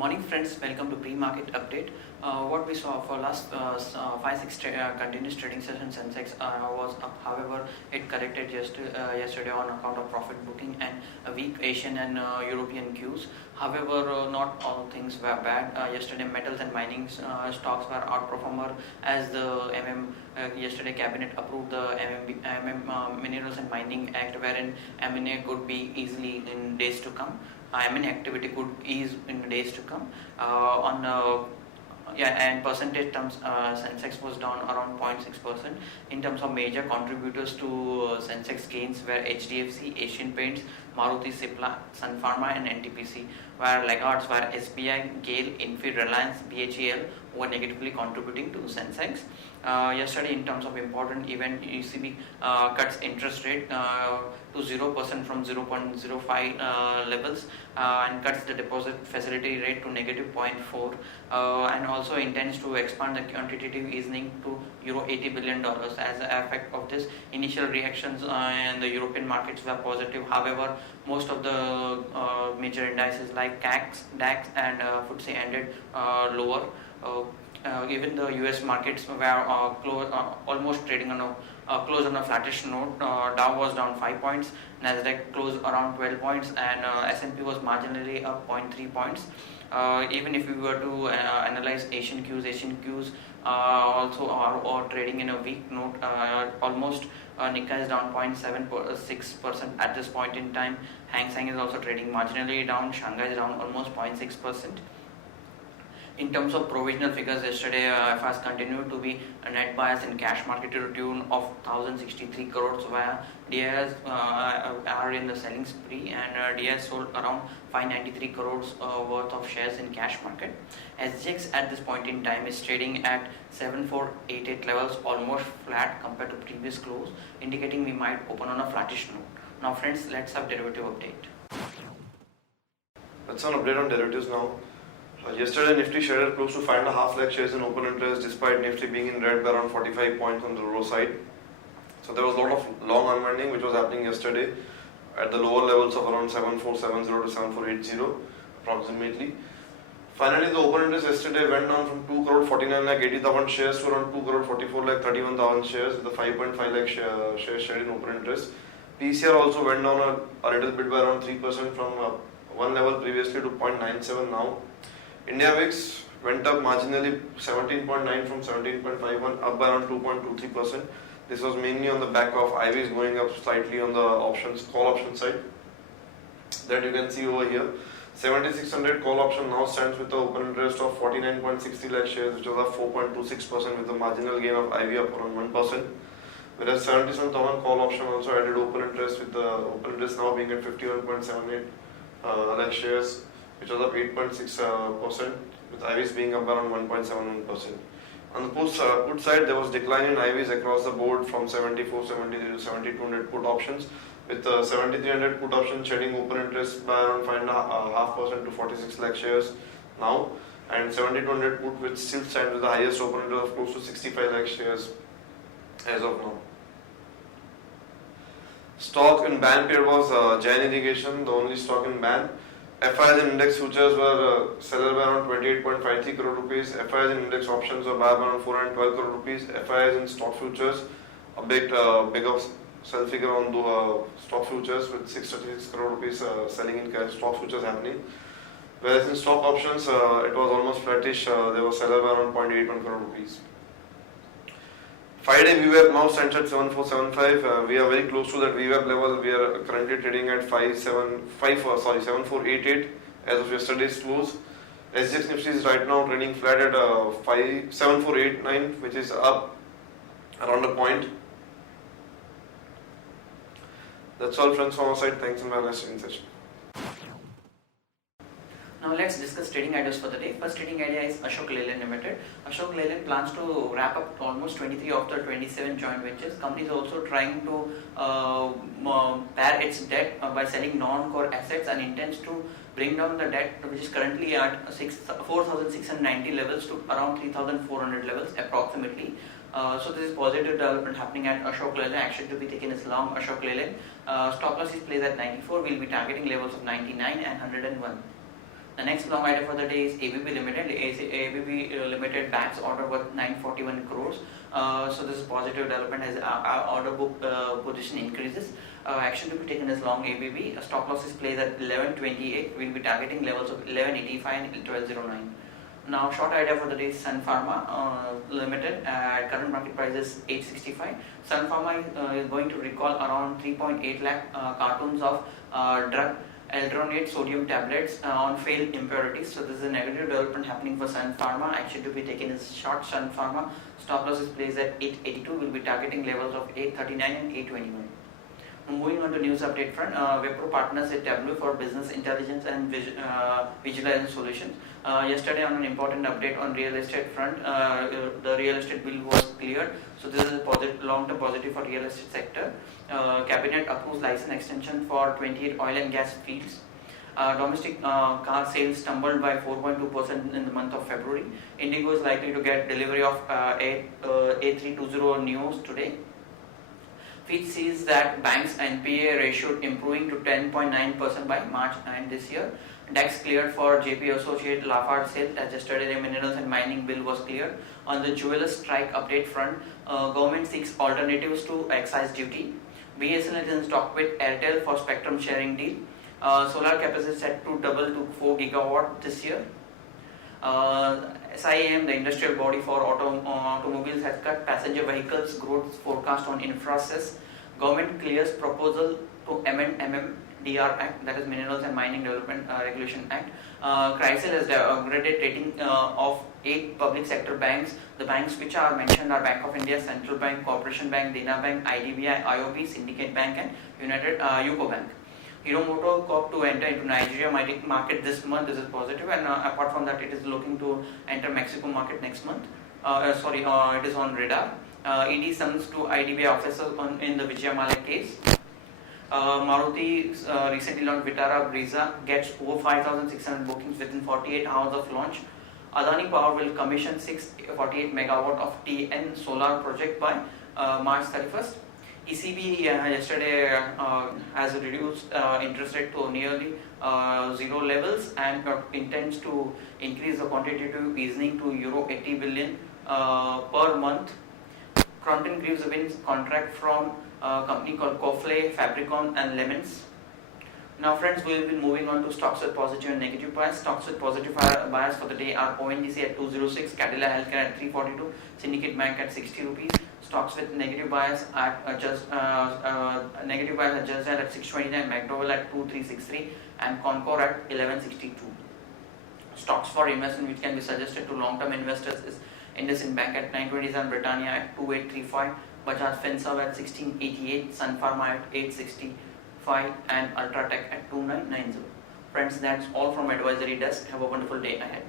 morning friends, welcome to pre-market update. What we saw for last 5-6 continuous trading sessions, Sensex was up. However, it corrected yesterday on account of profit booking and weak Asian and European cues. However, not all things were bad. Yesterday metals and mining stocks were outperformer as the yesterday cabinet approved the Minerals and Mining Act, wherein M&A could be easily in days to come. M&A activity could ease in the days to come. And percentage terms, Sensex was down around 0.6%. In terms of major contributors to Sensex gains were HDFC, Asian Paints, Maruti Cipla, Sun Pharma and NTPC, where laggards were SBI, GAIL, Infid, Reliance, BHEL were negatively contributing to Sensex. Yesterday, in terms of important event, ECB cuts interest rate to 0% from 0.05 levels and cuts the deposit facility rate to negative 0.4 and also intends to expand the quantitative easing to Euro $80 billion. As an effect of this, initial reactions in the European markets were positive. However, most of the major indices like CAC, DAX and FTSE ended lower. Even the US markets were almost trading on close on a flattish note. Dow was down 5 points, Nasdaq closed around 12 points, and S&P was marginally up 0.3 points. Even if we were to analyze Asian Qs also are trading in a weak note. Almost Nikkei is down 0.76% at this point in time. Hang Seng is also trading marginally down. Shanghai is down almost 0.6%. In terms of provisional figures, yesterday FIs continued to be a net buyers in cash market to the tune of 1,063 crores, where DIs are in the selling spree, and DIs sold around 593 crores worth of shares in cash market. SGX at this point in time is trading at 7488 levels, almost flat compared to previous close, indicating we might open on a flattish note. Now friends, let's have derivative update. Let's have an update on derivatives now. Yesterday, Nifty shredded close to 5.5 lakh shares in open interest, despite Nifty being in red by around 45 points on the low side. So there was a lot of long unwinding which was happening yesterday at the lower levels of around 7470 to 7480 approximately. Finally, the open interest yesterday went down from 2 crore 49 lakh 80,000 shares to around 2 crore 44 lakh 31,000 shares with a 5.5 lakh shares shared in open interest. PCR also went down a little bit by around 3% from one level previously to 0.97 now. India VIX went up marginally 17.9 from 17.51, up by around 2.23%. This was mainly on the back of IVs going up slightly on the call option side. That you can see over here. 7600 call option now stands with the open interest of 49.60 lakh shares, which was up 4.26% with a marginal gain of IV up around 1%. Whereas 77,000 call option also added open interest, with the open interest now being at 51.78 lakh shares, which was up 8.6%, with IVs being up around 1.71%. On the put side, there was decline in IVs across the board from 7473 to 7200 put options, with 7300 put option shedding open interest by around 5.5% to 46 lakh shares now, and 7200 put, which still stands with the highest open interest of close to 65 lakh shares as of now. Stock in ban period was Jain Irrigation, the only stock in ban. FIs in index futures were seller by around 28.53 crore rupees. FIs in index options were buy by around 412 crore rupees. FIs in stock futures, a bigger sell figure on the stock futures with 636 crore rupees selling in cash stock futures happening. Whereas in stock options, it was almost flattish. There was seller by around 0.81 crore rupees. 5-day VWAP now stands at 7475. We are very close to that VWAP level. We are currently trading at 7488 as of yesterday's close. SGX Nifty is right now trading flat at 7489, which is up around a point. That's all friends from our side. Thanks and have a nice trading session. Now let's discuss trading ideas for the day. First trading idea is Ashok Leyland Limited. Ashok Leyland plans to wrap up almost 23 of the 27 joint ventures. Company is also trying to pare its debt by selling non-core assets and intends to bring down the debt, which is currently at 4,690 levels, to around 3,400 levels approximately. So this is positive development happening at Ashok Leyland. Action to be taken is long Ashok Leyland. Stop loss is placed at 94. We'll be targeting levels of 99 and 101. The next long item for the day is ABB Limited. ABB Limited backs order worth 941 crores. So this is positive development as our order book position increases. Action to be taken as long ABB. Stop losses plays at 1128. We'll be targeting levels of 1185 and 1209. Now short idea for the day is Sun Pharma Limited. Current market price is 865. Sun Pharma is going to recall around 3.8 lakh cartons of drug aldronate sodium tablets on failed impurities. So this is a negative development happening for Sun Pharma. Action to be taken is short Sun Pharma. Stop losses plays at 882. We'll be targeting levels of 839 and 821. Moving on to news update front, Wipro partners with Tableau for business intelligence and vigilance solutions. Yesterday on an important update on real estate front, the real estate bill was cleared. So this is a long-term positive for real estate sector. Cabinet approves license extension for 28 oil and gas fields. Domestic car sales stumbled by 4.2% in the month of February. Indigo is likely to get delivery of A320 neos today. Fitch sees that banks' NPA ratio improving to 10.9% by March 9 this year. DAX cleared for JP Associate Lafarge sale as yesterday the minerals and mining bill was cleared. On the jewelers strike update front, government seeks alternatives to excise duty. BSNL is in stock with Airtel for spectrum sharing deal. Solar capacity set to double to 4 gigawatt this year. SIAM, the industrial body for automobiles, has cut passenger vehicles growth forecast on infrastructure. Government clears proposal to amend MMDR Act, that is Minerals and Mining Development Regulation Act. CRISIL has upgraded rating of 8 public sector banks. The banks which are mentioned are Bank of India, Central Bank, Corporation Bank, Dena Bank, IDBI, IOB, Syndicate Bank and UCO Bank. Hero Motor Corp to enter into Nigeria market this month. This is positive, and apart from that, it is looking to enter Mexico market next month. It is on radar. ED summons to IDBI officers in the Vijay Mallya case. Maruti recently launched Vitara Brezza, gets over 5,600 bookings within 48 hours of launch. Adani Power will commission 648 megawatt of TN solar project by March 31st. ECB yesterday has reduced interest rate to nearly zero levels and intends to increase the quantitative easing to Euro 80 billion per month. Crompton Greaves wins contract from a company called Coflay, Fabricon and Lemons. Now friends, we will be moving on to stocks with positive and negative bias. Stocks with positive bias for the day are ONDC at 206, Cadila Healthcare at 342, Syndicate Bank at 60 rupees. Stocks with negative bias at Just at 629, McDowell at 2363 and Concor at 1162. Stocks for investment which can be suggested to long-term investors is IndusInd Bank at 927, Britannia at 2835, Bajaj Finserv at 1688, Sun Pharma at 865 and Ultratech at 2990. Friends, that's all from Advisory Desk. Have a wonderful day ahead.